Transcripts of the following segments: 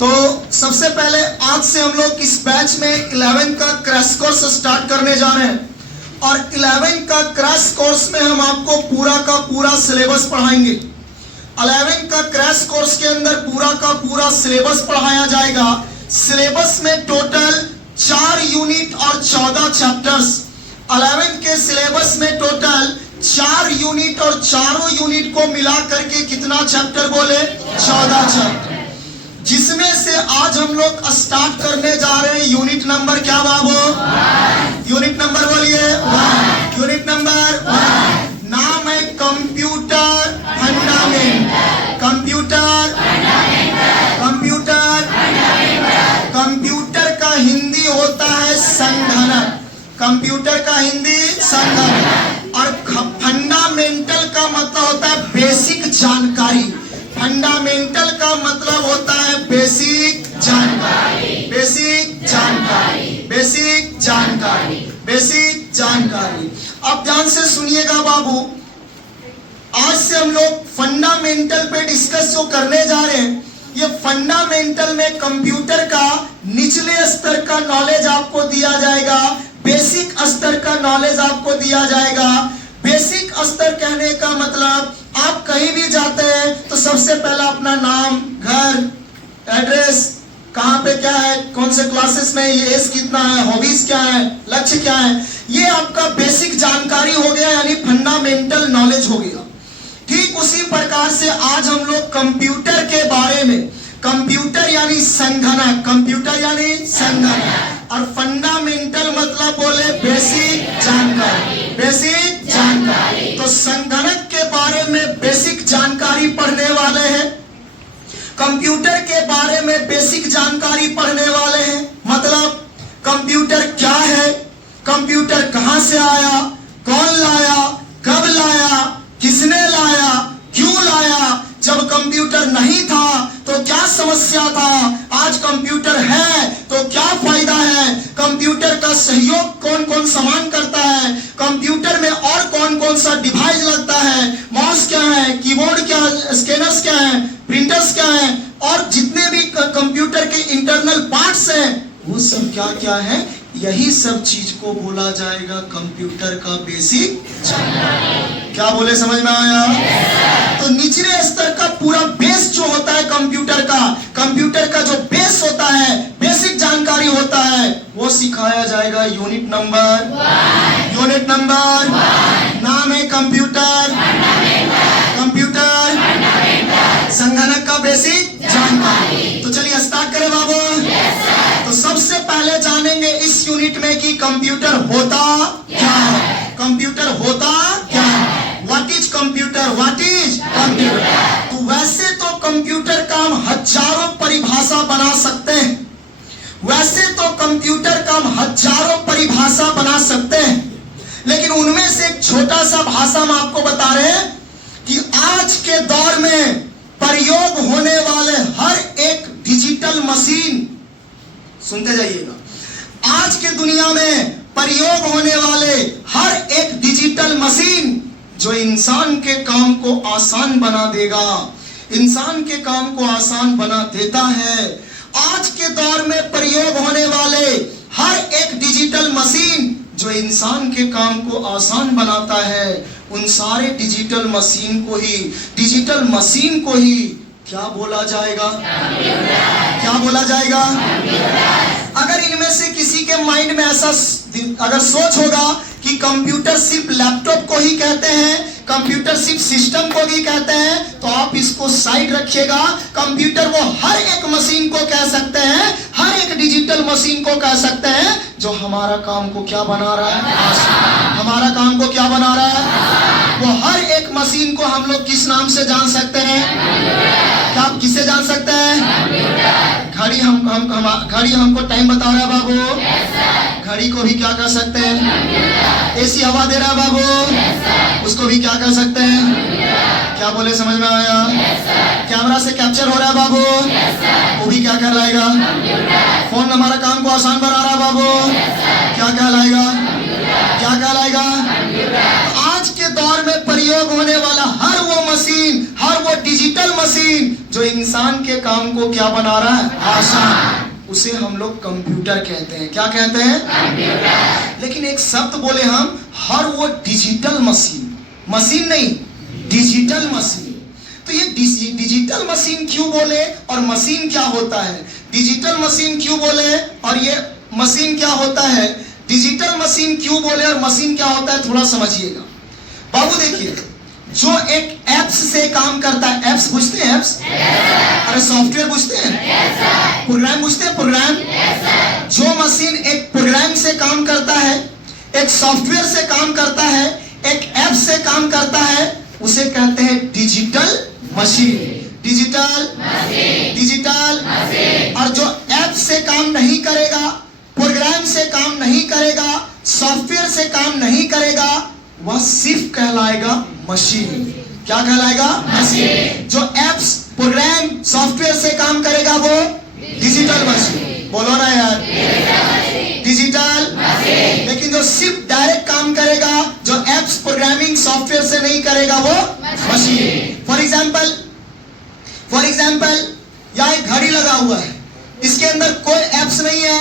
तो सबसे पहले आज से हम लोग इस बैच में 11 का क्रैश कोर्स स्टार्ट करने जा रहे हैं और 11 का क्रैश कोर्स में हम आपको पूरा का पूरा सिलेबस पढ़ाएंगे। 11 का क्रैश कोर्स के अंदर पूरा का पूरा सिलेबस पढ़ाया जाएगा। सिलेबस में टोटल 4 यूनिट और 14 चैप्टर्स। 11 के सिलेबस में टोटल 4 यूनिट और चारों यूनिट को मिला करके कितना चैप्टर बोले? 14 चैप्टर, जिसमें से आज हम लोग स्टार्ट करने जा रहे हैं यूनिट नंबर क्या बाबू? यूनिट नंबर बोलिए। यूनिट नंबर 1 नाम है कंप्यूटर फंडामेंटल। कंप्यूटर कंप्यूटर का हिंदी होता है संगणक। कंप्यूटर का हिंदी संगणक। और फंडामेंटल का मतलब होता है बेसिक जानकारी। फंडामेंटल का मतलब होता है बेसिक जानकारी। बेसिक जानकारी, बेसिक जानकारी, बेसिक जानकारी। अब ध्यान से सुनिएगा बाबू, आज से हम लोग फंडामेंटल पे डिस्कस जो करने जा रहे हैं, ये फंडामेंटल में कंप्यूटर का निचले स्तर का नॉलेज आपको दिया जाएगा, बेसिक स्तर का नॉलेज आपको दिया जाएगा। बेसिक स्तर कहने का मतलब आप कहीं भी जाते हैं तो सबसे पहला अपना नाम, घर, एड्रेस, कहाँ पे क्या है, कौन से क्लासेस में, ये एज कितना है, हॉबीज क्या है, लक्ष्य क्या है, ये आपका बेसिक जानकारी हो गया, यानी फंडामेंटल नॉलेज हो गया। ठीक उसी प्रकार से आज हम लोग कंप्यूटर के बारे में, कंप्यूटर यानी संगणक, कंप्यूटर यानी संगणक, और फंडामेंटल मतलब बोले बेसिक जानकारी। बेसिक जानकारी, तो संगणक के बारे में बेसिक जानकारी पढ़ने वाले हैं, कंप्यूटर के बारे में बेसिक जानकारी पढ़ने वाले हैं। मतलब कंप्यूटर क्या है, कंप्यूटर कहां से आया, कौन लाया, कब लाया, किसने लाया, क्यों लाया, जब कंप्यूटर नहीं था तो क्या समस्या था, आज कंप्यूटर है तो क्या फायदा है, कंप्यूटर का सहयोग कौन कौन सामान करता है, कंप्यूटर में और कौन कौन सा डिवाइस लगता है, माउस क्या है, कीबोर्ड क्या है, स्कैनर्स क्या है, प्रिंटर्स क्या है, और जितने भी कंप्यूटर के इंटरनल पार्ट्स हैं वो सब क्या क्या है, यही सब चीज को बोला जाएगा कंप्यूटर का बेसिक जानकारी। क्या बोले, समझ में आया? तो निचले स्तर का पूरा बेस जो होता है कंप्यूटर का जो बेस होता है, बेसिक जानकारी होता है, वो सिखाया जाएगा यूनिट नंबर 1। यूनिट नंबर 1 नाम है कंप्यूटर संगणक का बेसिक जानकारी। तो चलिए स्टार्ट करें बाबू। तो सबसे पहले जानेंगे इस यूनिट में कि कंप्यूटर होता क्या है। कंप्यूटर होता क्या है? What is computer? What is computer? तो वैसे तो कंप्यूटर का हम हजारों परिभाषा बना सकते हैं, वैसे तो कंप्यूटर का हम हजारों परिभाषा बना सकते हैं, लेकिन उनमें से एक छोटा सा भाषा हम आपको बता रहे हैं कि आज के दौर में प्रयोग होने वाले हर एक डिजिटल मशीन, सुनते जाइएगा, आज के दुनिया में प्रयोग होने वाले हर एक डिजिटल मशीन जो इंसान के काम को आसान बना देगा, इंसान के काम को आसान बना देता है। आज के दौर में प्रयोग होने वाले हर एक डिजिटल मशीन जो इंसान के काम को आसान बनाता है, उन सारे डिजिटल मशीन को ही क्या बोला जाएगा? क्या बोला जाएगा? अगर इनमें से किसी के माइंड में ऐसा अगर सोच होगा कि कंप्यूटर सिर्फ लैपटॉप को ही कहते हैं, कंप्यूटर सिर्फ सिस्टम को ही कहते हैं, तो आप इसको साइड रखिएगा। कंप्यूटर वो हर एक मशीन को कह सकते हैं, हर एक डिजिटल मशीन को कह सकते हैं जो हमारा काम को क्या बना रहा है? हमारा काम को क्या बना रहा है? वो हर एक मशीन को हम लोग किस नाम से जान सकते हैं? क्या आप किससे जान सकते हैं? घड़ी घड़ी हमको टाइम बता रहा है बाबू, घड़ी को भी क्या कर सकते हैं? एसी हवा दे रहा है बाबू, उसको भी क्या कर सकते हैं? क्या बोले, समझ में आया? कैमरा से कैप्चर हो रहा है बाबू, वो भी क्या कहलाएगा? फोन हमारा काम को आसान बना रहा है बाबू, क्या कहलाएगा? क्या कहलाएगा? आज के दौर में प्रयोग होने वाला हर वो मशीन, हर वो डिजिटल मशीन जो इंसान के काम को क्या बना रहा है, आसान, उसे हम लोग कंप्यूटर कहते हैं। क्या कहते हैं, कंप्यूटर। लेकिन एक शब्द बोले हम, हर वो डिजिटल मशीन, मशीन नहीं डिजिटल मशीन। तो ये डिजिटल मशीन क्यों बोले और मशीन क्या होता है, डिजिटल मशीन क्यों बोले और ये मशीन क्या होता है, डिजिटल मशीन क्यों बोले और मशीन क्या होता है, थोड़ा समझिएगा। बाबू देखिए, जो एक एप्स से काम करता है, एप्स बुझते हैं, एप्स, अरे सॉफ्टवेयर बुझते हैं, प्रोग्राम बुझते हैं, प्रोग्राम, जो मशीन एक प्रोग्राम से काम करता है, एक सॉफ्टवेयर से काम करता है, एक ऐप से काम करता है, उसे कहते हैं डिजिटल मशीन। डिजिटल डिजिटल और जो ऐप से काम नहीं करेगा, प्रोग्राम से काम नहीं करेगा, सॉफ्टवेयर से काम नहीं करेगा, वह सिर्फ कहलाएगा मशीन। क्या कहलाएगा, मशीन। जो एप्स, प्रोग्राम, सॉफ्टवेयर से काम करेगा वो डिजिटल मशीन। बोलो ना यार, डिजिटल मशीन। लेकिन जो सिर्फ डायरेक्ट काम करेगा, जो एप्स, प्रोग्रामिंग, सॉफ्टवेयर से नहीं करेगा, वो मशीन। फॉर एग्जाम्पल यहाँ एक घड़ी लगा हुआ है, इसके अंदर कोई एप्स नहीं है,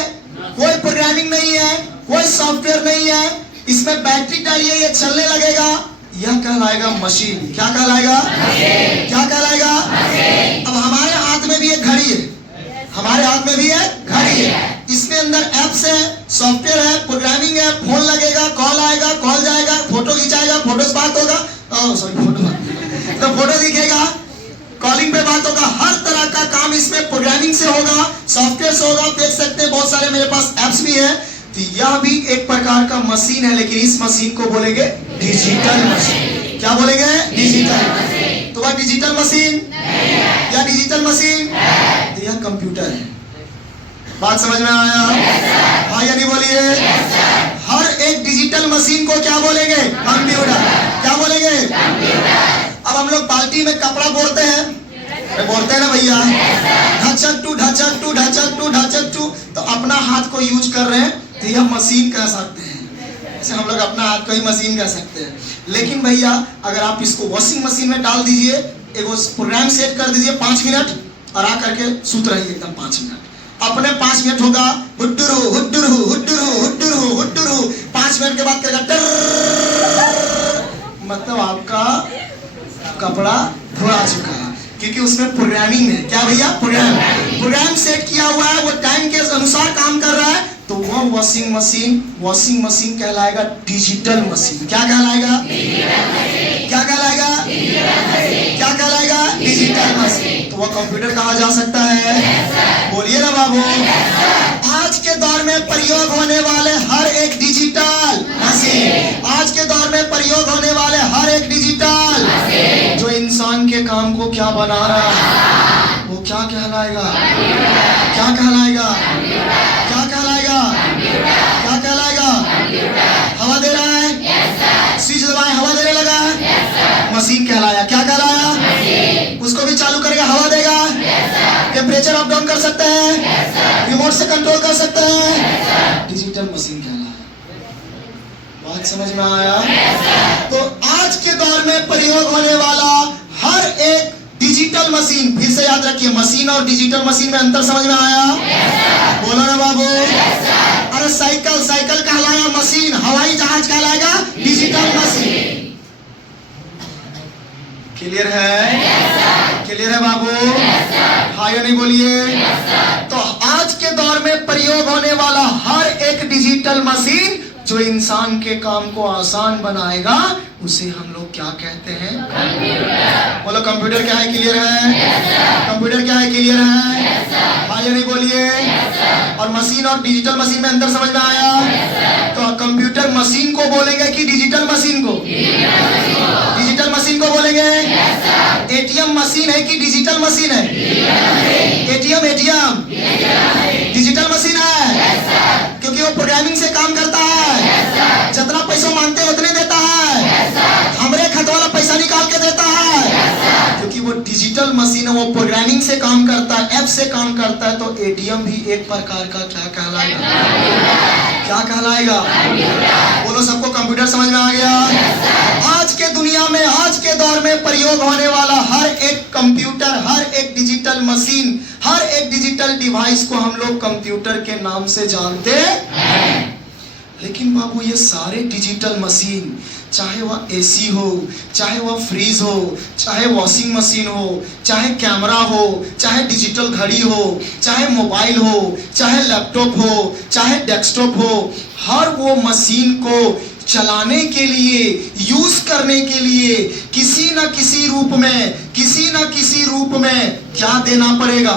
कोई प्रोग्रामिंग नहीं है, कोई सॉफ्टवेयर नहीं है, इसमें बैटरी डालिए ये चलने लगेगा, यह कहलाएगा मशीन। क्या कहलाएगा, क्या कहलाएगा। अब हमारे हाथ में भी एक घड़ी है, हमारे हाथ में भी एक घड़ी है, इसमें अंदर एप्स है, सॉफ्टवेयर है, प्रोग्रामिंग है, फोन लगेगा, कॉल आएगा, कॉल जाएगा, फोटो खिंचाएगा, फोटो से बात होगा, तो फोटो दिखेगा, कॉलिंग पे बात होगा, हर तरह का काम इसमें प्रोग्रामिंग से होगा, सॉफ्टवेयर से होगा। देख सकते हैं बहुत सारे मेरे पास एप्स भी है। तो यह भी एक प्रकार का मशीन है, लेकिन इस मशीन को बोलेंगे डिजिटल मशीन। क्या बोलेंगे, डिजिटल। तो वह डिजिटल मशीन या डिजिटल मशीन, यह कंप्यूटर है। बात समझ में आया, हाँ या नहीं बोलिए। हर एक डिजिटल मशीन को क्या बोलेंगे, कंप्यूटर। क्या बोलेंगे, कंप्यूटर। अब हम लोग बाल्टी में कपड़ा बोलते हैं, बोलते हैं ना भैया, ढचक टू ढचक टू ढचक टू ढचक टू, तो अपना हाथ को यूज कर रहे हैं, तो यह मशीन कह सकते हैं। ऐसे हम लोग अपना हाथ को ही मशीन कह सकते हैं। लेकिन भैया अगर आप इसको वॉशिंग मशीन में डाल दीजिए, एक प्रोग्राम सेट कर दीजिए 5 मिनट और आ करके सूत रहिए एकदम 5 मिनट, अपने 5 मिनट होगा हुड्डुरु हुड्डुरु हुड्डुरु हुड्डुरु हुड्डुरु, 5 मिनट के बाद करेगा, मतलब आपका कपड़ा धोआ चुका है, क्योंकि उसमें प्रोग्रामिंग है। क्या भैया, प्रोग्राम सेट किया हुआ है, वो टाइम के अनुसार काम कर रहा है, तो वो वॉशिंग मशीन कहलाएगा डिजिटल मशीन। क्या कहलाएगा, क्या कहलाएगा, क्या कहलाएगा, डिजिटल मशीन। तो वह कंप्यूटर कहा जा सकता है, बोलिए ना बाबू। आज के दौर में प्रयोग होने वाले हर एक डिजिटल मशीन, आज के दौर में प्रयोग होने वाले हर एक डिजिटल जो इंसान के काम को क्या बना रहा है, वो क्या कहलाएगा, क्या कहलाएगा, क्या कहलाएगा, क्या कहलाएगा। हवा दे रहा है, स्विच दबाए हवा देने लगा है, मशीन कहलाया। क्या कहलाया, उसको भी चालू करेगा हवा देगा, टेम्परेचर अप डाउन कर सकते हैं, रिमोट से कंट्रोल कर सकते हैं, डिजिटल मशीन कहलाया। बात समझ में आया। तो आज के दौर में प्रयोग होने वाला हर एक डिजिटल मशीन, फिर से याद रखिए, मशीन और डिजिटल मशीन में अंतर समझ में आया, बोलो ना बाबू। अरे साइकिल कहलाया मशीन, हवाई जहाज कहलाएगा डिजिटल मशीन। क्लियर है, क्लियर है बाबू, हाँ या नहीं बोलिए। तो आज के दौर में प्रयोग होने वाला हर एक डिजिटल मशीन जो इंसान के काम को आसान बनाएगा, उसे हम लोग क्या कहते हैं, कंप्यूटर। बोलो कंप्यूटर क्या है, क्लियर है, कंप्यूटर क्या है, क्लियर है, हाँ या नहीं बोलिए। और मशीन और डिजिटल मशीन में अंतर समझ में आया। तो कंप्यूटर मशीन को बोलेंगे कि डिजिटल मशीन को, डिजिटल मशीन को बोलेंगे। एटीएम मशीन है कि डिजिटल मशीन है, एटीएम डिजिटल मशीन है, क्योंकि वो प्रोग्रामिंग से काम करता है, जितना पैसा मांगते उतने देता है, हमरे खत वाला पैसा निकाल के देता है, क्योंकि वो डिजिटल डिजिटल मशीन है, वो प्रोग्रामिंग से काम करता है, ऐप से काम करता है, तो एटीएम भी एक प्रकार का क्या कहलाएगा? क्या कहलाएगा? बोलो, सबको कंप्यूटर समझ में आ गया? आज के दुनिया में, आज के दौर में प्रयोग होने वाला हर एक कंप्यूटर, हर एक डिजिटल मशीन, हर एक डिजिटल डिवाइस को हम लोग कंप्यूटर के नाम से जानते हैं। लेकिन बाबू, ये सारे डिजिटल मशीन, चाहे वह एसी हो, चाहे वह फ्रीज हो, चाहे वॉशिंग मशीन हो, चाहे कैमरा हो, चाहे डिजिटल घड़ी हो, चाहे मोबाइल हो, चाहे लैपटॉप हो, चाहे डेस्कटॉप हो, हर वो मशीन को चलाने के लिए, यूज करने के लिए किसी न किसी रूप में, किसी न किसी रूप में क्या देना पड़ेगा?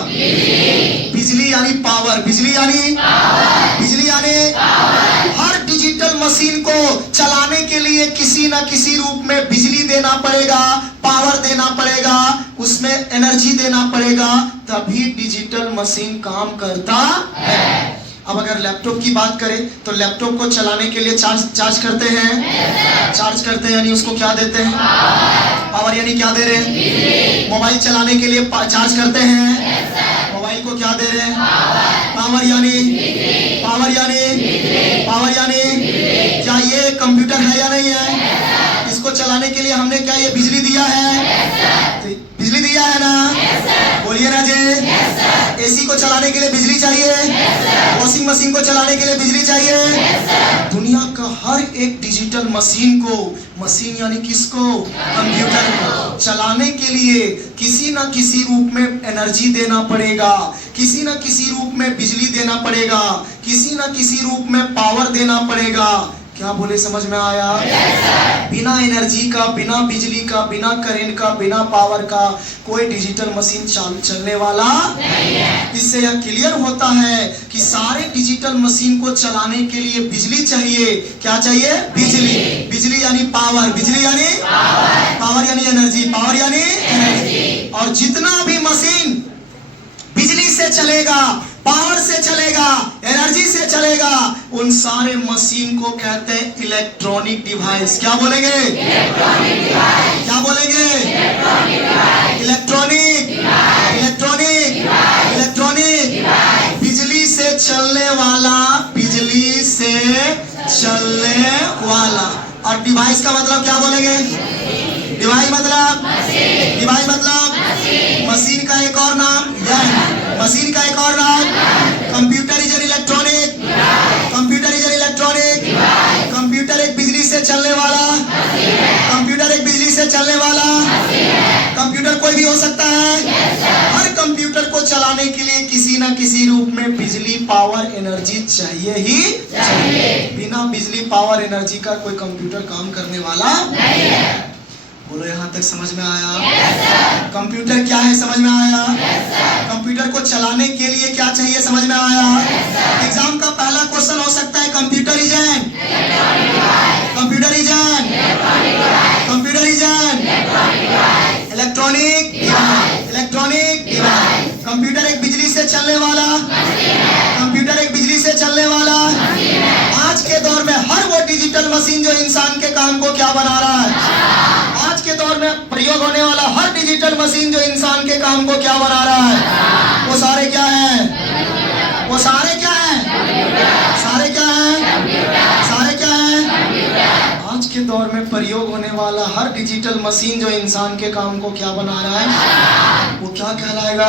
बिजली यानी पावर। बिजली यानी बिजली यानी हर डिजिटल मशीन को चलाने के लिए किसी न किसी रूप में बिजली देना पड़ेगा, पावर देना पड़ेगा, उसमें एनर्जी देना पड़ेगा, तभी डिजिटल मशीन काम करता है। अब अगर लैपटॉप की बात करें तो लैपटॉप को चलाने के लिए चार्ज करते हैं, चार्ज करते हैं यानी उसको क्या देते हैं? पावर। यानी क्या दे रहे हैं? मोबाइल चलाने के लिए चार्ज करते हैं, मोबाइल को क्या दे रहे हैं? पावर। यानी पावर यानी पावर यानी क्या ये कंप्यूटर है या नहीं है? इसको चलाने के लिए हमने क्या ये बिजली दिया है? बिजली दिया है ना? बोलिए ना जी। एसी को चलाने के लिए बिजली चाहिए, वॉशिंग मशीन को चलाने के लिए बिजली चाहिए। दुनिया का हर एक डिजिटल मशीन को, मशीन यानी किसको? कंप्यूटर को चलाने के लिए किसी न किसी रूप में एनर्जी देना पड़ेगा, किसी न किसी रूप में बिजली देना पड़ेगा, किसी न किसी रूप में पावर देना पड़ेगा। क्या बोले, समझ में आया? बिना एनर्जी का, बिना बिजली का, बिना करंट का, बिना पावर का कोई डिजिटल मशीन चलने वाला नहीं है। इससे यह क्लियर होता है कि सारे डिजिटल मशीन को चलाने के लिए बिजली चाहिए। क्या चाहिए? बिजली। बिजली यानी पावर। बिजली यानी पावर यानी एनर्जी। पावर यानी एनर्जी। और जितना भी मशीन बिजली से चलेगा, पावर से चलेगा, एनर्जी से चलेगा, उन सारे मशीन को कहते हैं इलेक्ट्रॉनिक डिवाइस। क्या बोलेंगे? Electronic device. क्या बोलेंगे? इलेक्ट्रॉनिक इलेक्ट्रॉनिक इलेक्ट्रॉनिक बिजली से चलने वाला, बिजली से चलने वाला। और डिवाइस का मतलब क्या बोलेंगे? डिवाइस मतलब डिवाइस मतलब मशीन का एक और नाम, मशीन का एक और नाम computer is an electronic. Computer is an electronic. Computer एक बिजली से चलने वाला, कंप्यूटर एक बिजली से चलने वाला। कंप्यूटर कोई भी हो सकता है। हर कंप्यूटर को चलाने के लिए किसी ना किसी रूप में बिजली, पावर, एनर्जी चाहिए ही चाहिए। बिना बिजली, पावर, एनर्जी का कोई कंप्यूटर काम करने वाला नहीं है। बोलो, यहाँ तक समझ में आया? कंप्यूटर क्या है समझ में आया? कंप्यूटर को चलाने के लिए क्या चाहिए समझ में आया? एग्जाम का पहला क्वेश्चन हो सकता है computer is N, computer is N, computer is an electronic electronic computer एक बिजली से चलने वाला, कंप्यूटर एक बिजली से चलने वाला। आज के दौर में हर वो डिजिटल मशीन जो इंसान के काम को क्या बना रहा है, आज के दौर में प्रयोग होने वाला हर डिजिटल मशीन जो इंसान के काम को क्या बना रहा है, वो सारे क्या हैं? वो सारे क्या हैं? सारे क्या हैं? सारे क्या हैं? आज के दौर में प्रयोग होने वाला हर डिजिटल मशीन जो इंसान के काम को क्या बना रहा है, वो क्या कहलाएगा?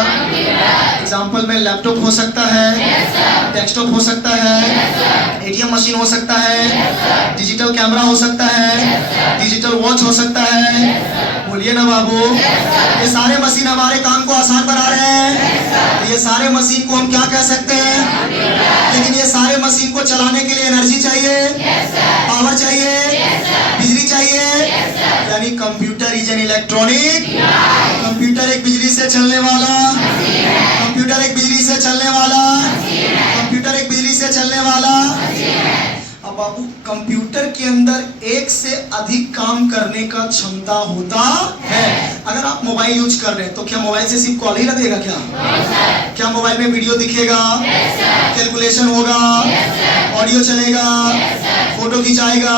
एग्जाम्पल में लैपटॉप हो सकता है, डेस्कटॉप हो सकता है, एटीएम मशीन हो सकता है, डिजिटल कैमरा हो सकता है, डिजिटल वॉच हो सकता है। बोलिए ना बाबू, ये सारे मशीन हमारे काम को आसान बना रहे हैं। ये सारे मशीन को हम क्या कह सकते हैं? लेकिन ये सारे मशीन को चलाने के लिए एनर्जी चाहिए, पावर चाहिए, बिजली चाहिए। यानी computer is an electronic. Computer एक बिजली से चलने वाला, कंप्यूटर एक बिजली से चलने वाला, कंप्यूटर एक बिजली से चलने वाला। अब बाबू कंप्यूटर के अंदर एक से अधिक काम करने का क्षमता होता है। अगर आप मोबाइल यूज कर रहे हैं तो क्या मोबाइल से सिर्फ कॉल ही लगेगा क्या? क्या मोबाइल में वीडियो दिखेगा, कैलकुलेशन होगा, ऑडियो चलेगा, फोटो खिंचाएगा?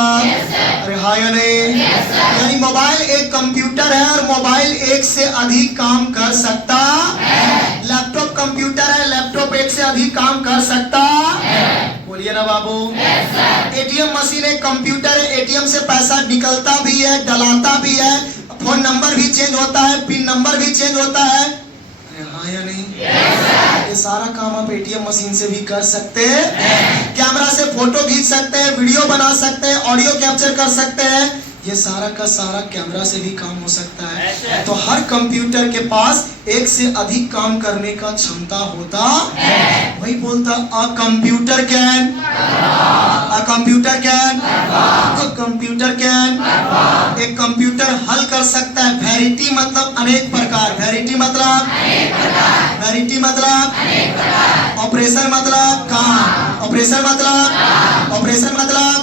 अरे हाँ या नहीं? यानी मोबाइल एक कंप्यूटर है और मोबाइल एक से अधिक काम कर सकता है। लैपटॉप कंप्यूटर है, लैपटॉप एक से अधिक काम कर सकता है। बोलिए ना बाबू। एटीएम मशीन एक कंप्यूटर है, एटीएम से पैसा निकलता भी है, डलाता भी है, फोन नंबर भी चेंज होता है, पिन नंबर भी चेंज होता है। अरे हाँ या नहीं? ये सारा काम आप एटीएम मशीन से भी कर सकते हैं। कैमरा से फोटो खींच सकते हैं, वीडियो बना सकते हैं, ऑडियो कैप्चर कर सकते हैं। ये सारा का सारा कैमरा से भी काम हो सकता है। तो हर कंप्यूटर के पास एक से अधिक काम करने का क्षमता होता है। वही बोलता अ computer can, a computer can, a computer can. एक कंप्यूटर हल कर सकता है। वैरायटी मतलब अनेक प्रकार, वैरायटी मतलब वैरायटी मतलब ऑपरेशन मतलब काम, ऑपरेशन मतलब ऑपरेशन मतलब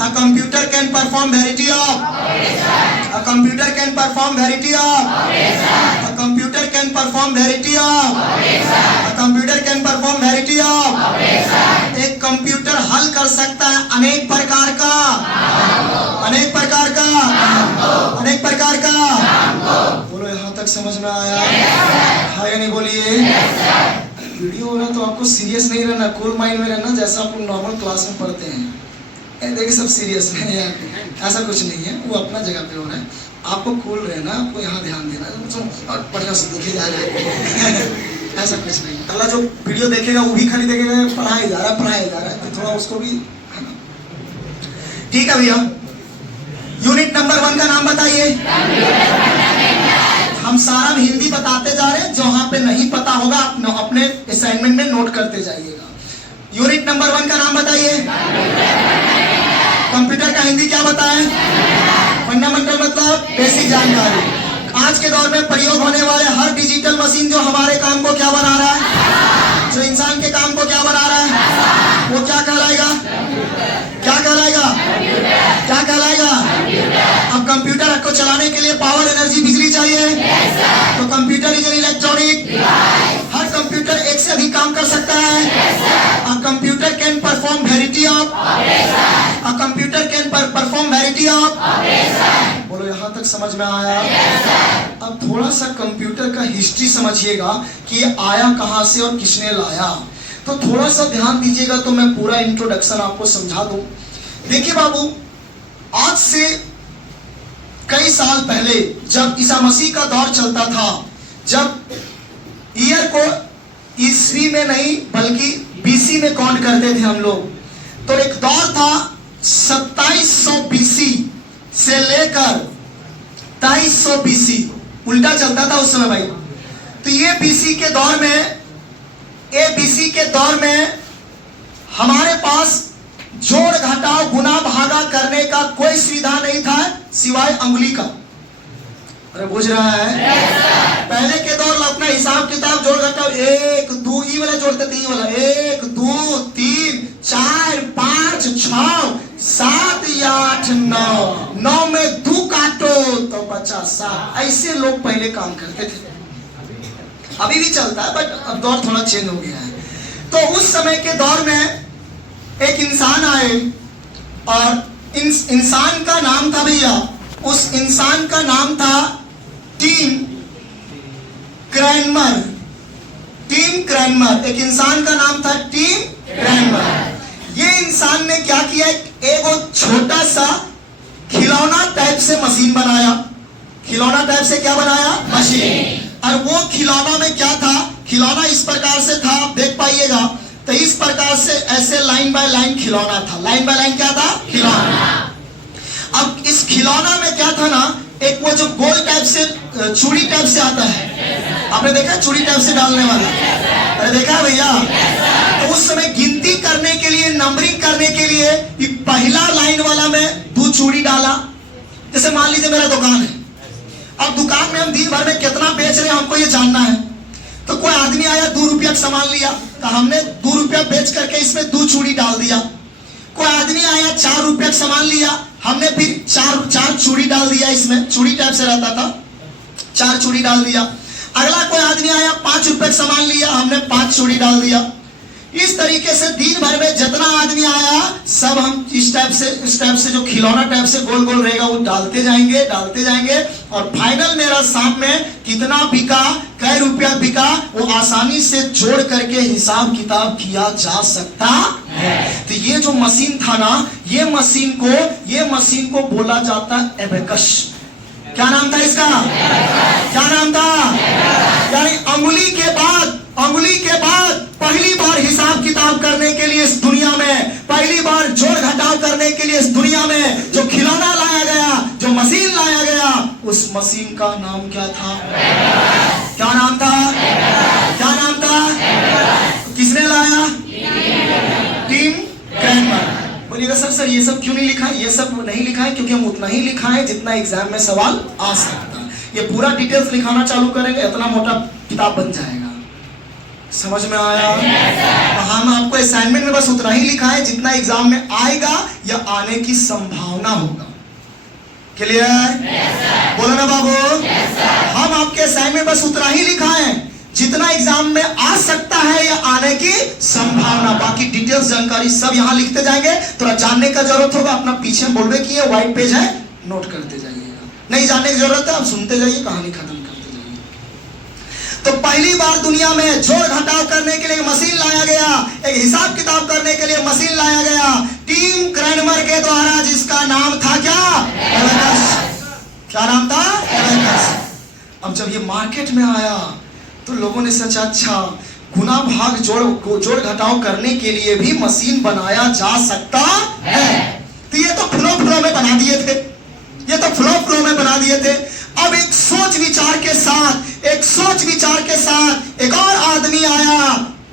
अ computer can perform variety of, a computer can perform variety of, a computer can perform variety of, a computer can perform variety of। एक कंप्यूटर हल कर सकता है अनेक प्रकार का, अनेक प्रकार का, अनेक प्रकार का। बोलो यहाँ तक समझ में आया? हाँ या नहीं? बोलिए। वीडियो हो रहा तो आपको सीरियस नहीं रहना, कूल माइंड में रहना, जैसा आप नॉर्मल क्लास में पढ़ते हैं। देखिए सब सीरियस में है, ऐसा कुछ नहीं है, वो अपना जगह पे हो रहा है। आपको कूल रहना, आपको यहाँ ध्यान देना और बढ़िया से देखे जा रहा है। ऐसा कुछ नहीं। अगला जो वीडियो देखेगा वो भी खाली देखेगा पढ़ाया जा रहा है, पढ़ाया जा रहा है, तो थोड़ा उसको भी है ना। ठीक है भैया, यूनिट नंबर 1 का नाम बताइए। हम सारा हिंदी बताते जा रहे हैं, जहाँ पे नहीं पता होगा आप अपने असाइनमेंट में नोट करते जाइएगा। यूनिट नंबर 1 का नाम बताइए। कंप्यूटर का हिंदी क्या बताएं? फंडामेंटल मतलब बेसिक जानकारी। आज के दौर में प्रयोग होने वाले हर डिजिटल मशीन जो हमारे काम को क्या बना रहा है, जो इंसान के काम को क्या बना रहा है, वो क्या कहलाएगा? क्या कहलाएगा? क्या कहलाएगा? अब कंप्यूटर को चलाने के लिए पावर, एनर्जी, बिजली चाहिए। तो computer is an electronic. Her computer एक से अधिक काम कर सकता है। A computer can perform variety of, a computer can perform variety of। बोलो यहाँ तक समझ में आया? अब थोड़ा सा कंप्यूटर का हिस्ट्री समझिएगा कि ये आया कहाँ से और किसने लाया। तो थोड़ा सा ध्यान दीजिएगा तो मैं पूरा इंट्रोडक्शन आपको समझा दूं। देखिए बाबू, आज से कई साल पहले जब ईसा मसीह का दौर चलता था, जब ईयर को ईस्वी में नहीं बल्कि बीसी में काउंट करते थे हम लोग, तो एक दौर था 2700 बीसी से लेकर 2300 बीसी, उल्टा चलता था उस समय भाई। तो ये बीसी के दौर में, ये बीसी के दौर में हमारे पास जोड़ घटाव गुना भागा करने का कोई सुविधा नहीं था सिवाय अंगुली का। अरे बुझ रहा है? पहले के दौर में अपना हिसाब किताब जोड़ घटाव 1 2 ई वाला जोड़ते थे, ई वाला 1 2 3 4 5 6 7 8 9, 9 में 2 काटो तो बचा 7। ऐसे लोग पहले काम करते थे। अभी भी चलता है बट अब दौर थोड़ा चेंज हो गया है। तो उस समय के दौर में एक इंसान आए और इंसान का नाम था भैया, उस इंसान का नाम था टिम क्रैनमर। टिम क्रैनमर, एक इंसान का नाम था टिम क्रैनमर। ये इंसान ने क्या किया, एक वो छोटा सा खिलौना टाइप से मशीन बनाया। खिलौना टाइप से क्या बनाया? मशीन। और वो खिलौना में क्या था, खिलौना इस प्रकार से था, आप देख पाइएगा। तो इस प्रकार से ऐसे लाइन बाय लाइन खिलौना था। लाइन बाय लाइन क्या था? खिलौना। अब इस खिलौना में क्या था ना, एक वो जो गोल टाइप से चूड़ी टाइप से आता है, आपने देखा चूड़ी टाइप से डालने वाला? अरे देखा है भैया? तो उस समय गिनती करने के लिए, नंबरिंग करने के लिए पहला लाइन वाला में 2 चूड़ी डाला। जैसे मान लीजिए मेरा दुकान है, अब दुकान में हम दिन भर में कितना बेच रहे हैं हमको ये जानना है। तो कोई आदमी आया 2 रुपया का सामान लिया, तो हमने 2 रुपया बेच करके इसमें 2 चूड़ी डाल दिया। कोई आदमी आया 4 रुपए का सामान लिया, हमने फिर चार चूड़ी डाल दिया, इसमें चूड़ी टाइप से रहता था, 4 चूड़ी डाल दिया। अगला कोई आदमी आया, 5 रुपए का सामान लिया, हमने 5 चूड़ी डाल दिया। इस तरीके से दिन भर में जितना आदमी आया सब हम इस टाइप से जो खिलौना टाइप से गोल गोल रहेगा वो डालते जाएंगे और फाइनल मेरा शाम में कितना बिका, कै रुपया बिका, वो आसानी से जोड़ करके हिसाब किताब किया जा सकता है। तो ये जो मशीन था ना, ये मशीन को बोला जाता एबेकस। क्या नाम था इसका? क्या नाम था? यानी अंगुली के बाद पहली बार हिसाब किताब करने के लिए इस दुनिया में, पहली बार जोड़ घटाव करने के लिए इस दुनिया में जो खिलौना लाया गया, जो मशीन लाया गया, उस मशीन का नाम क्या था? क्या नाम था? क्या नाम था? किसने लाया? Tim Cranmer. बोलिएगा सर ये सब क्यों नहीं लिखा है? ये सब नहीं लिखा है क्योंकि हम उतना ही लिखा है जितना एग्जाम में सवाल आ सकता है। ये पूरा डिटेल्स लिखाना चालू करेंगे, इतना मोटा किताब बन जाएगा। समझ में आया? तो हम आपको असाइनमेंट में बस उतना ही लिखा है जितना एग्जाम में आएगा या आने की संभावना होगा। क्लियर? बोलो ना बाबू। हम आपके असाइनमेंट में बस उतना ही लिखा है जितना एग्जाम में आ सकता है या आने की संभावना। बाकी डिटेल्स जानकारी सब यहाँ लिखते जाएंगे। थोड़ा जानने का जरूरत होगा, अपना पीछे बोलवे कि ये व्हाइट पेज है, नोट करते जाइएगा। नहीं जानने की जरूरत है, आप सुनते जाइए, कहानी खत्म करते जाइए। तो पहली बार दुनिया में जोड़ घटाव करने के लिए मशीन लाया गया, एक हिसाब किताब करने के लिए मशीन लाया गया टिम क्रैनमर के द्वारा, जिसका नाम था क्या? एबेकस। क्या नाम था? एबेकस। अब जब ये मार्केट में आया तो लोगों ने सोचा अच्छा गुना भाग जोड़ घटाव करने के लिए भी मशीन बनाया जा सकता है। तो ये तो फ्लो में बना दिए थे, अब एक सोच विचार के साथ एक और आदमी आया,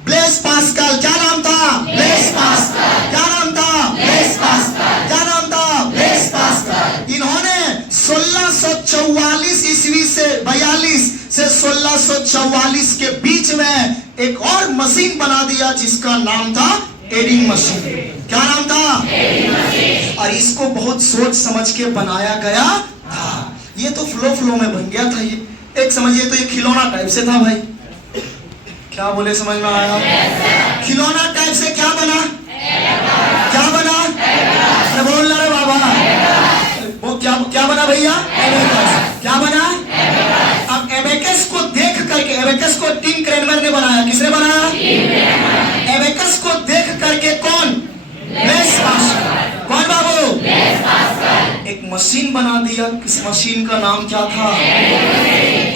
ब्लेस पास्कल। क्या नाम था? Blaise Pascal. क्या नाम था? Blaise Pascal. क्या नाम था? Blaise Pascal. इन्होंने 1644 ईस्वी से 42 से 1644 के बीच में एक और मशीन बना दिया जिसका नाम था एडिंग मशीन। क्या नाम था? Adding machine. और इसको बहुत सोच समझ के बनाया गया था। ये तो फ्लो में बन गया था। ये एक समझिए तो ये खिलौना टाइप से था भाई। क्या बोले, समझ में आया? खिलौना टाइप से क्या बना? क्या बना? अरे बोल रहे बाबा, वो क्या बना भैया? एबेकस। क्या बना? अब एबेकस को देख करके, एबेकस को टिम क्रैनमर ने बनाया। किसने बनाया? एबेकस को देख करके कौन? Blaise Pascal. कौन बाबू? Blaise Pascal. एक मशीन बना दिया। इस मशीन का नाम क्या था?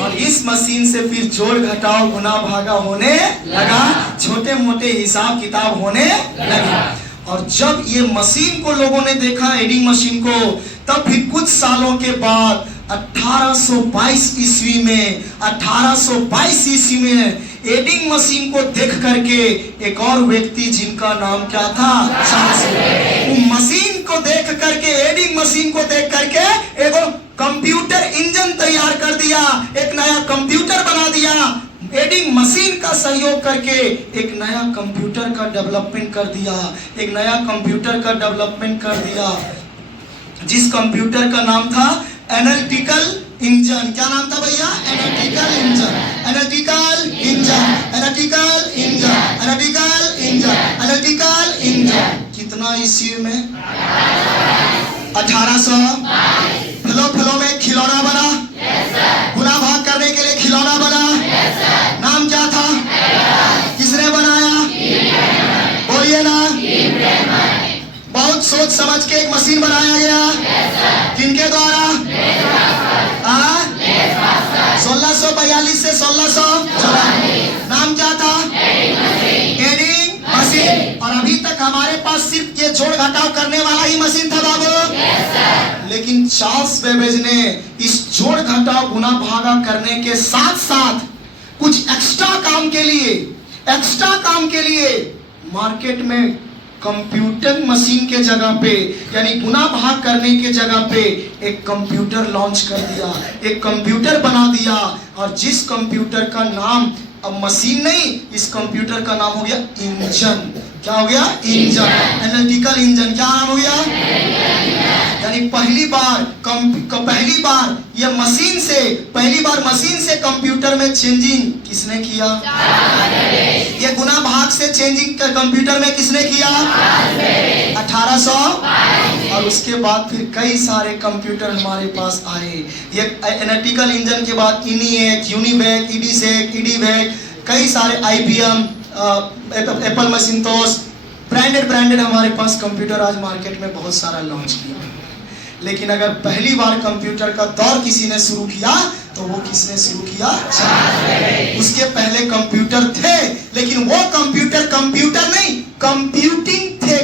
और इस मशीन से फिर जोड़ घटाव गुना भागा होने लगा, छोटे मोटे हिसाब किताब होने लगे। और जब ये मशीन को लोगों ने देखा, एडिंग मशीन को, तब फिर कुछ सालों के बाद 1822 ईस्वी में एडिंग मशीन को देख करके एक और व्यक्ति जिनका नाम क्या था? चार्ल्स। मशीन को देख करके, एडिंग मशीन को देख करके एक कंप्यूटर इंजन तैयार कर दिया, एक नया कंप्यूटर बना दिया। एडिंग मशीन का सहयोग करके एक नया कंप्यूटर का डेवलपमेंट कर दिया, जिस कंप्यूटर का नाम था एनालिटिकल इंजन। क्या नाम था भैया? Analytical engine. कितना ईस्वी में? 1800। फ्लो में खिलौना बना, गुना भाग करने के लिए खिलौना बना। नाम क्या था? किसने बनाया? बोलिए ना। बहुत सोच समझ के एक मशीन बनाया गया। किनके द्वारा? 1642 से 1644। नाम क्या था? Adding machine. और अभी तक हमारे पास सिर्फ ये जोड़ घटाव करने वाला ही मशीन था बाबू। लेकिन चार्ल्स बेबेज ने इस जोड़ घटाव गुना भागा करने के साथ साथ कुछ एक्स्ट्रा काम के लिए मार्केट में कंप्यूटर मशीन के जगह पे, यानी गुना भाग करने के जगह पे एक कंप्यूटर लॉन्च कर दिया, एक कंप्यूटर बना दिया। और जिस कंप्यूटर का नाम अब मशीन नहीं, इस कंप्यूटर का नाम हो गया इंजन। क्या हो गया? Engine, analytical engine. क्या नाम हो गया? यानी पहली बार ये पहली बार मशीन से कंप्यूटर में चेंजिंग किसने किया? ये गुना भाग से चेंजिंग कंप्यूटर में किसने किया? 1800। और उसके बाद फिर कई सारे कंप्यूटर हमारे पास आए। ये एनालिटिकल इंजन के बाद इनिएक, यूनिवेक, ईडीसेक, ईडीवेक, कई सारे IBM, एप्पल मैकिन्टोश, ब्रांडेड हमारे पास कंप्यूटर आज मार्केट में बहुत सारा लॉन्च किया। लेकिन अगर पहली बार कंप्यूटर का दौर किसी ने शुरू किया तो वो किसने शुरू किया? उसके पहले कंप्यूटर थे, लेकिन वो कंप्यूटर नहीं, कंप्यूटिंग थे।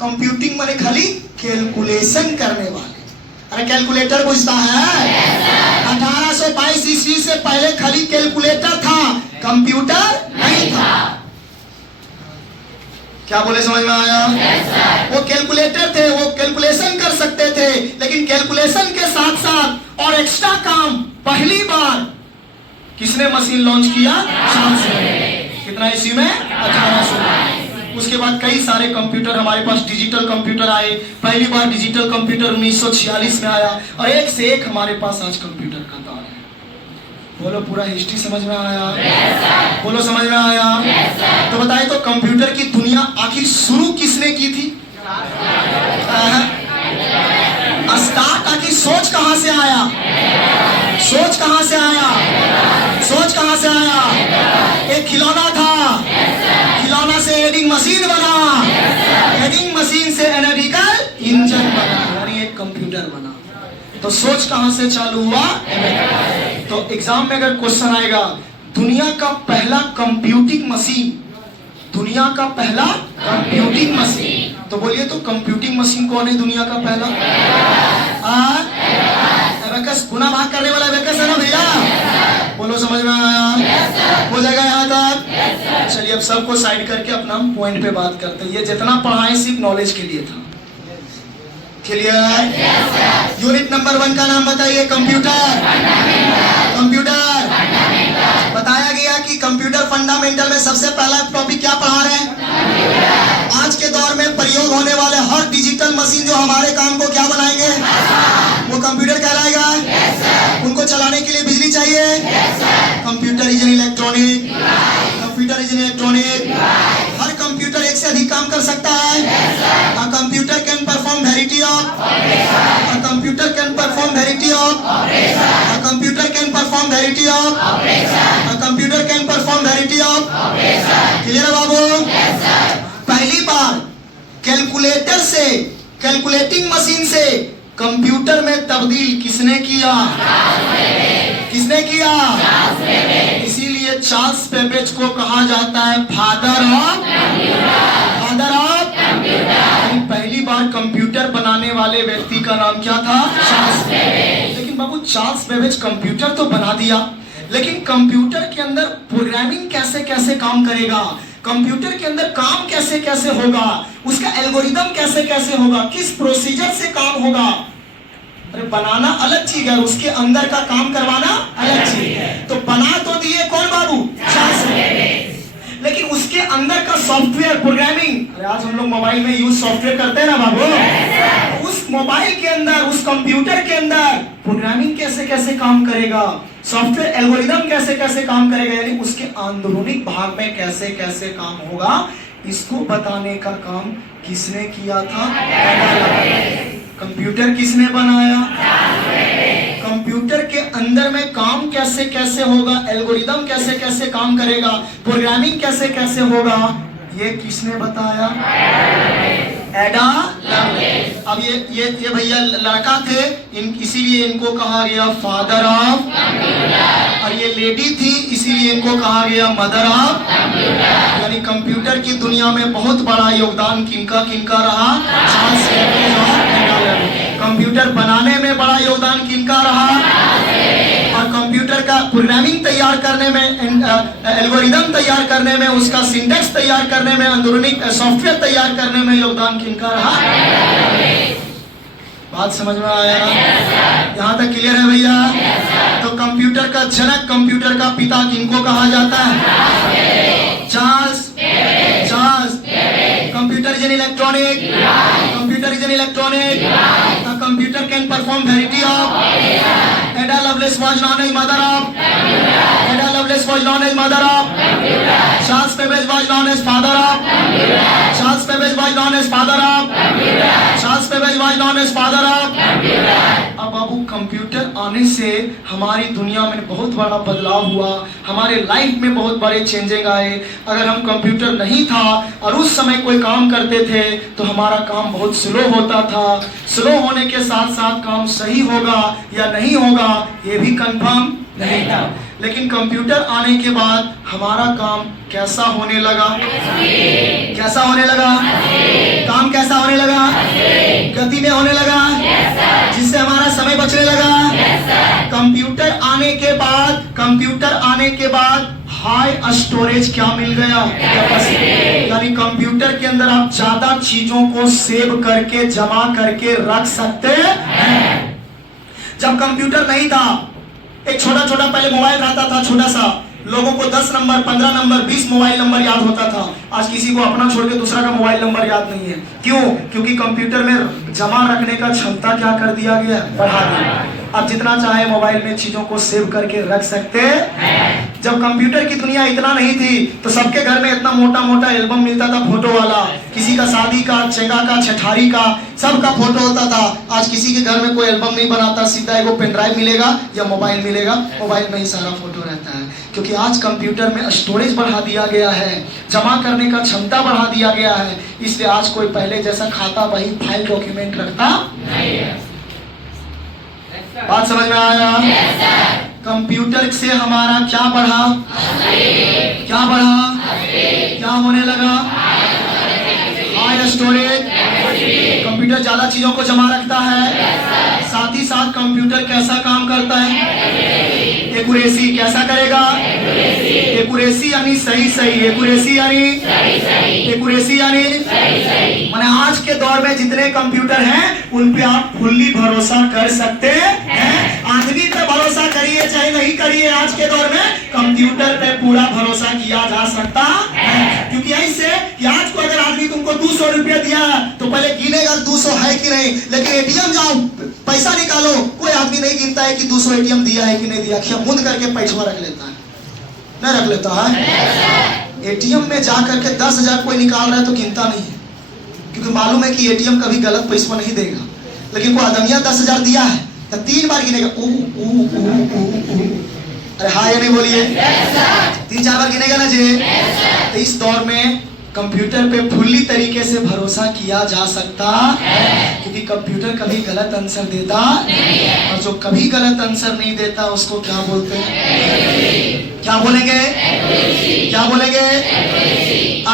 कंप्यूटिंग माने खाली कैलकुलेशन करने वाले। अरे कैलकुलेटर पूछता है? 1822 ईस्वी से पहले खाली कैलकुलेटर था, कंप्यूटर नहीं था। क्या बोले? समझ में आया? वो कैलकुलेटर थे, वो कैलकुलेशन कर सकते थे, लेकिन कैलकुलेशन के साथ साथ और एक्स्ट्रा काम पहली बार किसने मशीन लॉन्च किया? कितना ईस्वी में? 1800। उसके बाद कई सारे कंप्यूटर हमारे पास, डिजिटल कंप्यूटर आए। पहली बार डिजिटल कंप्यूटर 1946 में आया, और एक से एक हमारे पास आज कंप्यूटर का दौर है। बोलो, पूरा हिस्ट्री समझ में आया? बोलो, समझ में आया? तो बताए तो कंप्यूटर की दुनिया आखिर शुरू किसने की थी? स्टार्ट आखिर सोच कहां से आया? सोच कहां से आया? एक खिलौना था, खिलौना से एडिंग मशीन बना, एडिंग मशीन से एनालिटिकल इंजन बना, यानी एक कंप्यूटर बना। तो सोच कहां से चालू हुआ? तो एग्जाम में अगर क्वेश्चन आएगा, दुनिया का पहला कंप्यूटिंग मशीन, तो बोलिए तो कंप्यूटिंग मशीन कौन है दुनिया का पहला? एबेकस, गुना भाग करने वाला एबेकस है ना भैया? बोलो, समझ में आया? हो जाएगा यहाँ तक? चलिए अब सबको साइड करके अपना पॉइंट पे बात करते हैं। ये जितना पढ़ाएं सिर्फ नॉलेज के लिए था। क्लियर? यूनिट नंबर 1 का नाम बताइए। कंप्यूटर। बताया गया कि कंप्यूटर फंडामेंटल में सबसे पहला टॉपिक क्या पढ़ा रहे हैं? आज के दौर में प्रयोग होने वाले हर डिजिटल मशीन जो हमारे काम को क्या बनाएंगे? वो कंप्यूटर कहलाएगा। उनको चलाने के लिए बिजली चाहिए। Computer is an electronic. Her computer एक से अधिक काम कर सकता है। Computer can perform variety of clear है बाबू? पहली बार कैलकुलेटर से, कैलकुलेटिंग मशीन से कंप्यूटर में तब्दील किसने किया? इसीलिए चार्ल्स बेबेज को कहा जाता है फादर ऑफ कंप्यूटर। पहली बार कंप्यूटर बनाने वाले व्यक्ति का नाम क्या था? Charles Babbage. लेकिन बाबू, चार्ल्स बेबेज कंप्यूटर तो बना दिया, लेकिन कंप्यूटर के अंदर प्रोग्रामिंग कैसे काम करेगा, कंप्यूटर के अंदर काम कैसे होगा, उसका एल्गोरिदम कैसे होगा, किस प्रोसीजर से काम होगा। अरे बनाना अलग चीज है, उसके अंदर का काम करवाना अलग चीज है। तो बना तो दिए कौन बाबू? Charles Babbage. लेकिन उसके अंदर का सॉफ्टवेयर प्रोग्रामिंग, अरे आज हम लोग मोबाइल में यूज सॉफ्टवेयर करते हैं ना बाबू, उस मोबाइल के अंदर, उस कंप्यूटर के अंदर प्रोग्रामिंग कैसे काम करेगा, सॉफ्टवेयर एल्गोरिदम कैसे काम करेगा, यानी उसके आंतरिक भाग में कैसे काम होगा, इसको बताने का काम किसने किया था? कंप्यूटर किसने बनाया? कंप्यूटर के अंदर में काम कैसे होगा, एल्गोरिदम कैसे काम करेगा, प्रोग्रामिंग कैसे होगा, ये किसने बताया? एडा लवलेस। अब ये भैया लड़का थे, इसीलिए इनको कहा गया फादर ऑफ कंप्यूटर, और ये लेडी थी इसीलिए इनको कहा गया मदर ऑफ कंप्यूटर। यानी कंप्यूटर की दुनिया में बहुत बड़ा योगदान किनका रहा? चार्ल्स बेबेज और एडा लवलेस। कंप्यूटर बनाने में बड़ा योगदान किनका रहा? और कंप्यूटर का प्रोग्रामिंग तैयार करने में, एल्गोरिदम तैयार करने में, उसका सिंटैक्स तैयार करने में, अंदरूनी सॉफ्टवेयर तैयार करने में योगदान किनका रहा? बात समझ में आया? यहाँ तक क्लियर है भैया? तो कंप्यूटर का जनक, कंप्यूटर का पिता किनको कहा जाता है? Charles electronic. Computer is an electronic. A computer can perform variety of. Ada Lovelace was known as mother of. Ada Lovelace was known as mother of. Charles Babbage was known as father of. Charles Babbage was known as father of. Charles Babbage was known as father of. अब बाबू computer आने से हमारी दुनिया में बहुत बड़ा बदलाव हुआ, हमारे लाइफ में बहुत बड़े चेंजिंग आए। अगर हम कंप्यूटर नहीं था और उस समय कोई काम करते थे तो हमारा काम बहुत स्लो होता था। स्लो होने के साथ साथ काम सही होगा या नहीं होगा ये भी कंफर्म नहीं था। लेकिन कंप्यूटर आने के बाद हमारा काम कैसा होने लगा? कैसा होने लगा? काम कैसा होने लगा? गति में होने लगा, जिससे हमारा समय बचने लगा। कंप्यूटर आने के बाद हाई स्टोरेज क्या मिल गया? यानी कंप्यूटर के अंदर आप ज्यादा चीजों को सेव करके जमा करके रख सकते हैं। जब कंप्यूटर नहीं था, एक छोटा छोटा पहले मोबाइल रहता था, छोटा सा, लोगों को 10 नंबर 15 नंबर 20 मोबाइल नंबर याद होता था। आज किसी को अपना छोड़ के दूसरा का मोबाइल नंबर याद नहीं है। क्यों? क्योंकि कंप्यूटर में जमा रखने का क्षमता क्या कर दिया गया? बढ़ा दिया। आप जितना चाहे मोबाइल में चीजों को सेव करके रख सकते हैं। जब कंप्यूटर की दुनिया इतना नहीं थी तो सबके घर में इतना मोटा मोटा एल्बम मिलता था फोटो वाला, किसी का शादी का, चेगा का, छठारी का, सबका फोटो होता था। आज किसी के घर में कोई एल्बम नहीं बनाता, सीधा एक पेन ड्राइव मिलेगा या मोबाइल मिलेगा, मोबाइल में ही सारा फोटो रहता है। क्योंकि आज कंप्यूटर में स्टोरेज बढ़ा दिया गया है, जमा करने का क्षमता बढ़ा दिया गया है। इसलिए आज कोई पहले जैसा खाता बही फाइल डॉक्यूमेंट रखता नहीं है। बात समझ में आया? कंप्यूटर से हमारा क्या बढ़ा? क्या बढ़ा? क्या होने लगा? High storage. कंप्यूटर ज्यादा चीजों को जमा रखता है। साथ ही साथ कंप्यूटर कैसा काम करता है? एक्यूरेसी। कैसा करेगा? एक्यूरेसी यानी सही सही। एक्यूरेसी यानी माने आज के दौर में जितने कंप्यूटर हैं उन पे आप फुल्ली भरोसा कर सकते हैं। आदमी पे भरोसा करिए चाहे नहीं करिए, आज के दौर में कंप्यूटर पे पूरा भरोसा किया जा सकता है। क्योंकि ऐसे कि आज को अगर आदमी तुमको 200 रुपया दिया तो पहले गिनेगा 200 है कि नहीं, लेकिन एटीएम जाओ पैसा निकालो, कोई आदमी नहीं गिनता है कि 200 एटीएम दिया है कि नहीं दिया। खिया मुंद करके पैसा रख लेता है, नहीं रख लेता है। एटीएम में जा करके 10,000 कोई निकाल रहा है तो गिनता नहीं है, क्योंकि मालूम है कि एटीएम कभी गलत पैसा नहीं देगा। लेकिन कोई आदमिया 10,000 दिया है तो 3 बार गिनेगा, अरे हाँ या नहीं बोलिए? 3-4 बार गिनेगा ना जी। तो इस दौर में कंप्यूटर पे फुल्ली तरीके से भरोसा किया जा सकता है, क्योंकि कंप्यूटर कभी गलत आंसर देता नहीं, और जो कभी गलत आंसर नहीं देता उसको क्या बोलते हैं? क्या बोलेंगे? क्या बोलेंगे?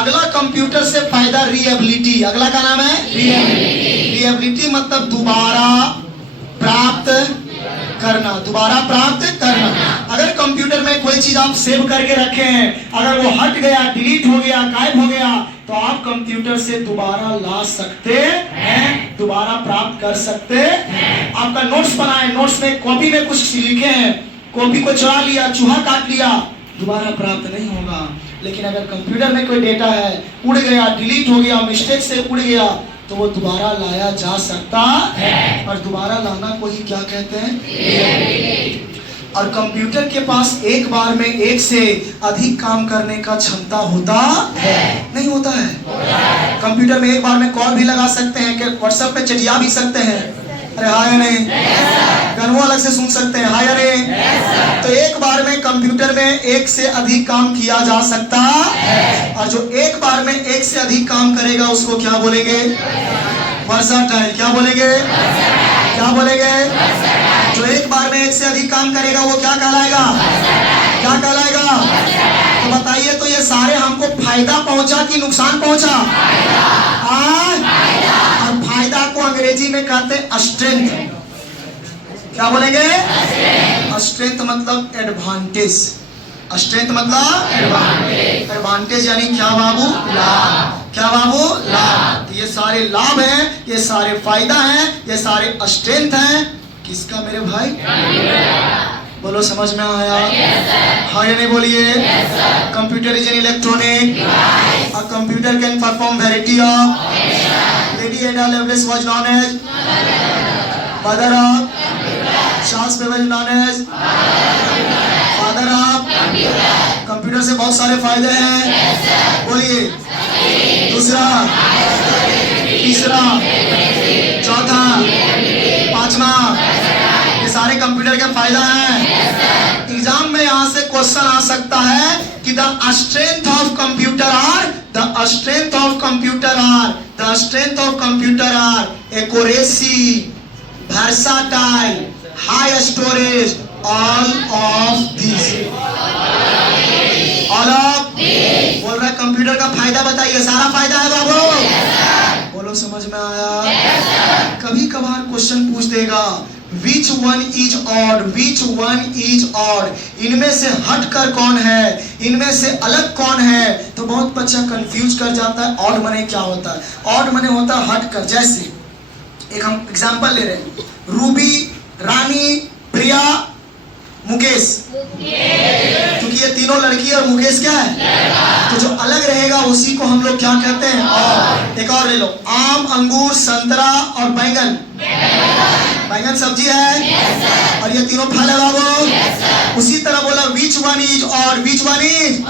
अगला कंप्यूटर से फायदा रीएबिलिटी। अगला का नाम है रीएबिलिटी, मतलब दोबारा प्राप्त करना। दोबारा प्राप्त करना। अगर कंप्यूटर में कोई चीज आप सेव करके रखे हैं, अगर वो हट गया, डिलीट हो गया, गायब हो गया, तो आप कंप्यूटर से दोबारा ला सकते हैं, दोबारा प्राप्त कर सकते हैं। आपका नोट्स बनाए, नोट्स में कॉपी में कुछ लिखे हैं, कॉपी को चुरा लिया, चूहा काट लिया, दोबारा प्राप्त नहीं होगा। लेकिन अगर कंप्यूटर में कोई डेटा है, उड़ गया, डिलीट हो गया, मिस्टेक से उड़ गया, तो वो दोबारा लाया जा सकता है। और दोबारा लाना को ही क्या कहते हैं? और कंप्यूटर के पास एक बार में एक से अधिक काम करने का क्षमता होता है? नहीं होता है। कंप्यूटर में एक बार में कॉल भी लगा सकते हैं, व्हाट्सएप पे चिट्ठिया भी सकते हैं, अरे हाँ या नहीं? गानों अलग से सुन सकते हैं, हाँ या नहीं? तो एक बार में कंप्यूटर में एक से अधिक काम किया जा सकता है। और जो एक बार में एक से अधिक काम करेगा उसको क्या बोलेंगे? वर्सटाइल। क्या बोलेंगे? क्या बोलेंगे? जो एक बार में एक से अधिक काम करेगा वो क्या कहलाएगा? क्या कहलाएगा? तो बताइए, तो ये सारे हमको फायदा पहुंचा कि नुकसान पहुंचा? और फायदा को अंग्रेजी में कहते हैं स्ट्रेंथ। क्या बोलेंगे? स्ट्रेंथ मतलब एडवांटेज। स्ट्रेंथ मतलब एडवांटेज यानी क्या बाबू? लाभ। क्या बाबू? लाभ। तो ये सारे लाभ हैं, ये सारे फायदा हैं, ये सारे स्ट्रेंथ हैं। किसका मेरे भाई? बोलो समझ में आया? हाँ या नहीं बोलिए? Computer is an electronic, a computer can perform variety of, lady Ada Lovelace was known as mother of, Charles Babbage known as father of. Computer से बहुत सारे फायदे हैं, बोलिए। दूसरा, तीसरा, चौथा, पांचवा, ये सारे कंप्यूटर के फायदा है। एग्जाम में यहाँ से क्वेश्चन आ सकता है कि the strength of computer are, the strength of computer are, the strength of computer are accuracy, versatile, high storage, all of this, all of बोल रहा है। कंप्यूटर का फायदा बताइए, सारा फायदा है बाबू, बोलो समझ में आया? कभी कभार क्वेश्चन पूछ देगा विच one is odd, which one is odd, इनमें से हटकर कौन है, इनमें से अलग कौन है, तो बहुत बच्चा कंफ्यूज कर जाता है। ऑड मने क्या होता है? ऑड मने होता है हटकर। जैसे एक हम एग्जांपल ले रहे हैं, रूबी, रानी, प्रिया, मुकेश, क्योंकि ये तीनों लड़की और मुकेश क्या है, तो जो अलग रहेगा उसी को हम लोग क्या कहते हैं? और एक और ले लो, आम, अंगूर, संतरा और बैंगन, बैंगन सब्जी है और ये तीनों फल है बाबू। उसी तरह बोला विच वन इज और, which one is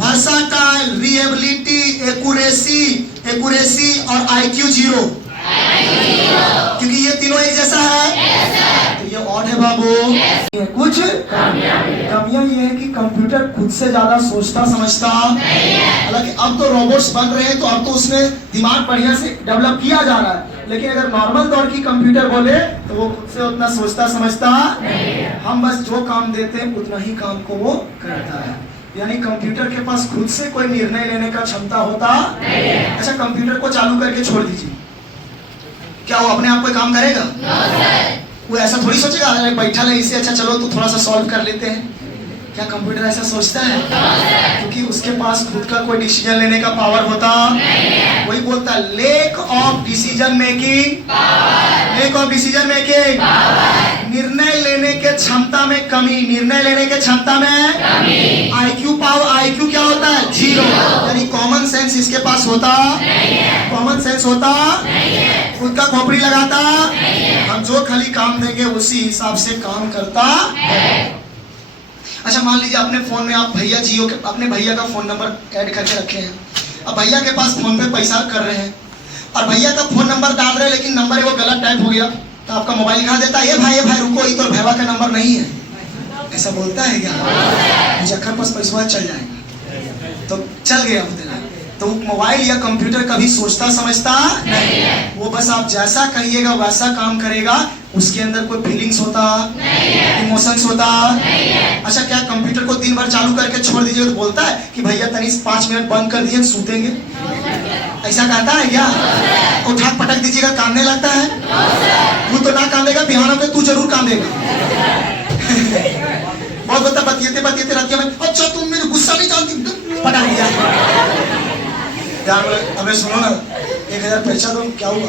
versatile, reliability, accuracy, accuracy और IQ 0, क्योंकि ये तीनों एक जैसा है, तो ये ऑड है बाबू। कुछ कमियां ये है कि कंप्यूटर खुद से ज्यादा सोचता समझता, हालांकि अब तो रोबोट्स बन रहे हैं तो अब तो उसमें दिमाग बढ़िया से डेवलप किया जा रहा है, लेकिन अगर नॉर्मल दौर की कंप्यूटर बोले तो वो खुद से उतना सोचता समझता, हम बस जो काम देते हैं उतना ही काम को वो करता है। यानी कंप्यूटर के पास खुद से कोई निर्णय लेने का क्षमता होता। अच्छा, कंप्यूटर को चालू करके छोड़ दीजिए, क्या वो अपने आप कोई काम करेगा? वो ऐसा थोड़ी सोचेगा अरे बैठा है इसे, अच्छा चलो तो थोड़ा सा सॉल्व कर लेते हैं। क्या कंप्यूटर ऐसा सोचता है? क्योंकि उसके पास खुद का कोई डिसीजन लेने का पावर होता। वही बोलता है lake of decision making, lake of decision making, निर्णय लेने के क्षमता में कमी, निर्णय लेने के क्षमता में कमी। IQ पावर, IQ क्या होता है? 0, यानी कॉमन सेंस इसके पास होता, कॉमन सेंस होता, खुद का खोपड़ी लगाता, हम जो खाली काम देंगे उसी हिसाब से काम करता है। अच्छा, मान लीजिए अपने फोन में आप भैया जियो के, अपने भैया का फोन नंबर ऐड करके रखे हैं, अब भैया के पास फोन पे पैसा कर रहे हैं और भैया का फोन नंबर डाल रहे हैं लेकिन नंबर वो गलत टाइप हो गया, तो आपका मोबाइल दिखा देता है ये भाई रुको, ये तो भैया का नंबर नहीं है। ऐसा बोलता है क्या? जखर पास पैसा चल जाएगा, तो चल गया उतना। तो मोबाइल या कंप्यूटर कभी सोचता समझता नहीं है, वो बस आप जैसा कहिएगा वैसा काम करेगा, उसके अंदर कोई फीलिंग्स होता, इमोशंस होता। अच्छा, क्या कंप्यूटर को दिन भर चालू करके छोड़ दीजिए तो बोलता है कि भैया तनी 5 मिनट बंद कर दिए सूतेंगे? ऐसा कहता है क्या? उठा पटक दीजिएगा कांदने लगता है? तू तो ना कांदेगा, बिहार में तू जरूर कांदेगा। बहुत बता बतियते बतियते रात में, अच्छा तुम मेरे गुस्सा नहीं जानती, पटा दिया। अबे सुनो ना, 1000 पैसा दो, क्या हुआ?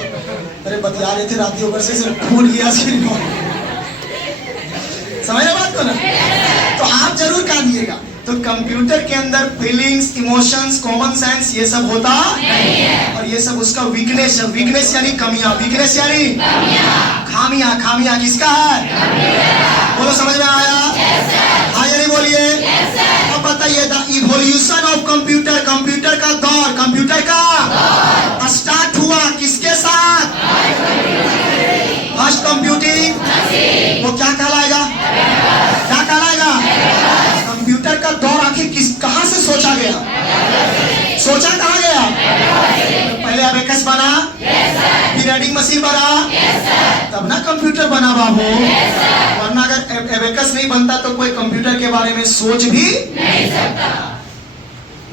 अरे बतिया रहे थे राती ऊपर से फूट गया, समझ रहे बात को ना? तो आप जरूर कांदिएगा। तो कंप्यूटर के अंदर फीलिंग्स, इमोशंस, कॉमन सेंस ये सब होता नहीं है, और ये सब उसका वीकनेस है। वीकनेस यानी कमियां, वीकनेस यानी खामियां। खामियां किसका है? बोलो समझ में आया? हाँ या नहीं बोलिए? अब बताइए the evolution of computer, computer का दौर, कंप्यूटर का स्टार्ट हुआ किसके साथ? फर्स्ट कंप्यूटिंग, वो क्या कहलाएगा? क्या कहलाएगा? कंप्यूटर का दौर आखिर कहां से सोचा गया? सोचा कहां गया? पहले अबेकस बना, फिर रीडिंग मशीन बना, तब ना कंप्यूटर बना बाबू। वरना अगर एबेकस नहीं बनता तो कोई कंप्यूटर के बारे में सोच भी नहीं सकता।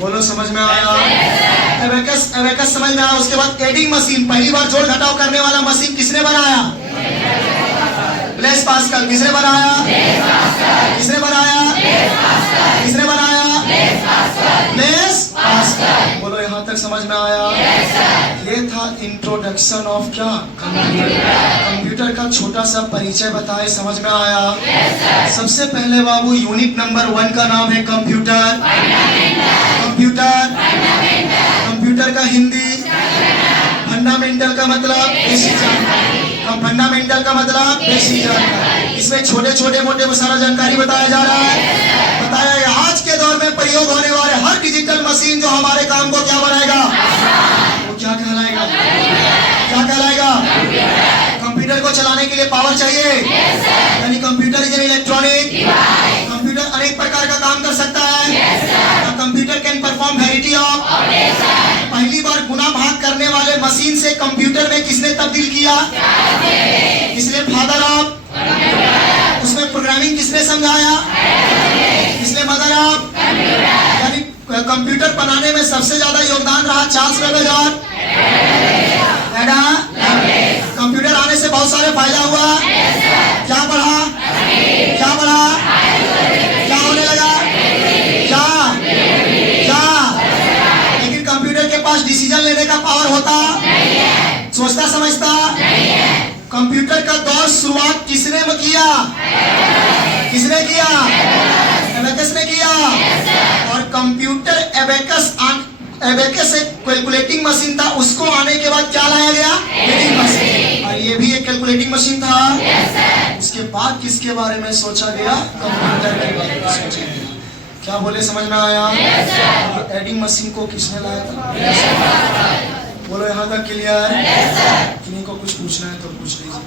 बोलो समझ में आया? एबेकस समझ में आया। उसके बाद एडिंग मशीन, पहली बार जोड़ घटाव करने वाला मशीन किसने बनाया? Blaise Pascal. किसने बनाया? किसने बनाया? किसने बनाया? Blaise Pascal. बोलो यहाँ तक समझ में आया? ये था था इंट्रोडक्शन ऑफ क्या, कंप्यूटर का छोटा सा परिचय बताए, समझ में आया? सबसे पहले बाबू यूनिट नंबर 1 का नाम है कंप्यूटर। कंप्यूटर का हिंदी फंडामेंटल का मतलब बेसिक जानकारी। फंडामेंटल का मतलब बेसिक जानकारी। इसमें छोटे छोटे मोटे सारा जानकारी बताया जा रहा है। बताया गया आज के दौर में प्रयोग होने वाले हर डिजिटल मशीन जो हमारे काम को क्या बनाएगा, वो क्या कहलाएगा, क्या कहलाएगा? कंप्यूटर को चलाने के लिए पावर चाहिए, यानी computer is an electronic. Computer अनेक प्रकार का काम कर सकता है। Computer can perform variety of. पहली बार गुना भाग करने वाले मशीन से कंप्यूटर में किसने तब्दील किया? इसलिए फादर ऑफ। उसमें प्रोग्रामिंग किसने समझाया? इसलिए मदर ऑफ। यानी कंप्यूटर बनाने में सबसे ज्यादा योगदान रहा चार्ल्स बेबेज और कंप्यूटर आने से बहुत सारे फायदा हुआ। क्या बढ़ा, क्या बढ़ा, क्या होने लगा, क्या क्या? लेकिन कंप्यूटर के पास डिसीजन लेने का पावर होता, सोचता समझता। कंप्यूटर का दौर शुरुआत किसने किया? किसने किया? एबेकस ने किया। और कंप्यूटर एबेकस एक कैलकुलेटिंग मशीन था, उसको आने के बाद क्या लाया गया? Adding machine. और ये भी एक कैलकुलेटिंग मशीन था। उसके बाद किसके बारे में सोचा गया? कंप्यूटर के बारे में सोचा गया। क्या बोले, समझ में आया? एडिंग मशीन को किसने लाया था? बोलो यहाँ तक क्लियर है? किन्हीं को कुछ पूछना है तो पूछ लीजिए।